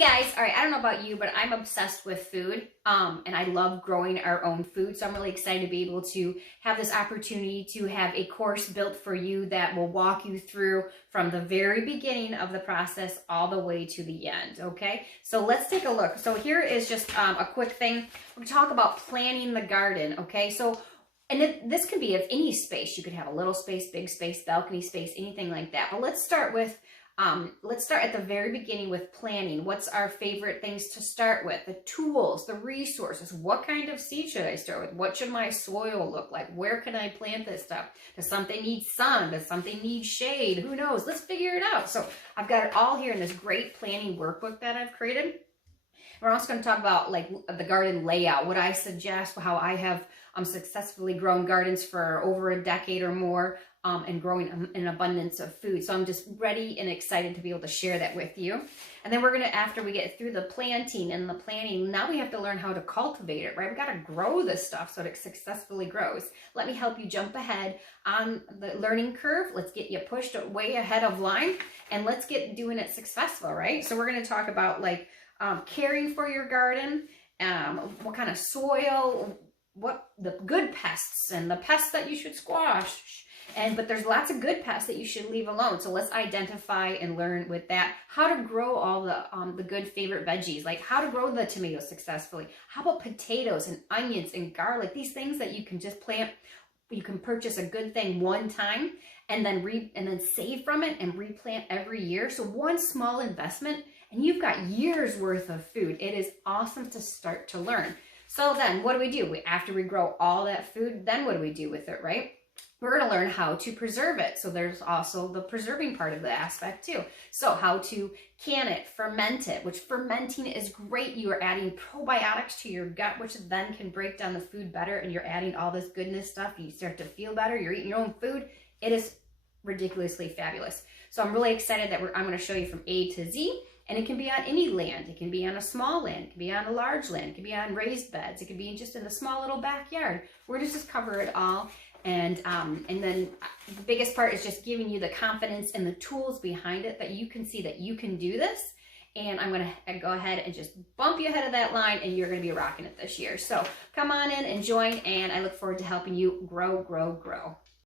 guys, all right, I don't know about you, but I'm obsessed with food, and I love growing our own food, so I'm really excited to be able to have this opportunity to have a course built for you that will walk you through from the very beginning of the process all the way to the end, okay? So let's take a look. So here is just a quick thing. We're gonna talk about planning the garden, okay? So, and this can be of any space. You could have a little space, big space, balcony space, anything like that. But let's start at the very beginning with planning. What's our favorite things to start with? The tools, the resources. What kind of seed should I start with? What should my soil look like? Where can I plant this stuff? Does something need sun? Does something need shade? Who knows? Let's figure it out. So I've got it all here in this great planning workbook that I've created. We're also going to talk about like the garden layout, what I suggest, how I have successfully grown gardens for over a decade or more, and growing an abundance of food. So I'm just ready and excited to be able to share that with you. And then we're going to, after we get through the planting and the planning, now we have to learn how to cultivate it, right? We got to grow this stuff so that it successfully grows. Let me help you jump ahead on the learning curve. Let's get you pushed way ahead of line, and let's get doing it successful, right? So we're going to talk about like caring for your garden, what kind of soil, what the good pests and the pests that you should squash. But there's lots of good pests that you should leave alone. So let's identify and learn with that how to grow all the good favorite veggies, like how to grow the tomatoes successfully. How about potatoes and onions and garlic? These things that you can just plant. You can purchase a good thing one time and then save from it and replant every year. So one small investment and you've got years worth of food. It is awesome to start to learn. So then what do? After we grow all that food, then what do we do with it, right? We're going to learn how to preserve it. So there's also the preserving part of the aspect too. So how to can it, ferment it, which fermenting is great. You are adding probiotics to your gut, which then can break down the food better, and you're adding all this goodness stuff. You start to feel better. You're eating your own food. It is ridiculously fabulous. So I'm really excited that I'm going to show you from A to Z. And it can be on any land. It can be on a small land. It can be on a large land. It can be on raised beds. It can be just in a small little backyard. We're going to just cover it all. And then the biggest part is just giving you the confidence and the tools behind it that you can see that you can do this. And I'm going to go ahead and just bump you ahead of that line, and you're going to be rocking it this year. So come on in and join, and I look forward to helping you grow, grow, grow.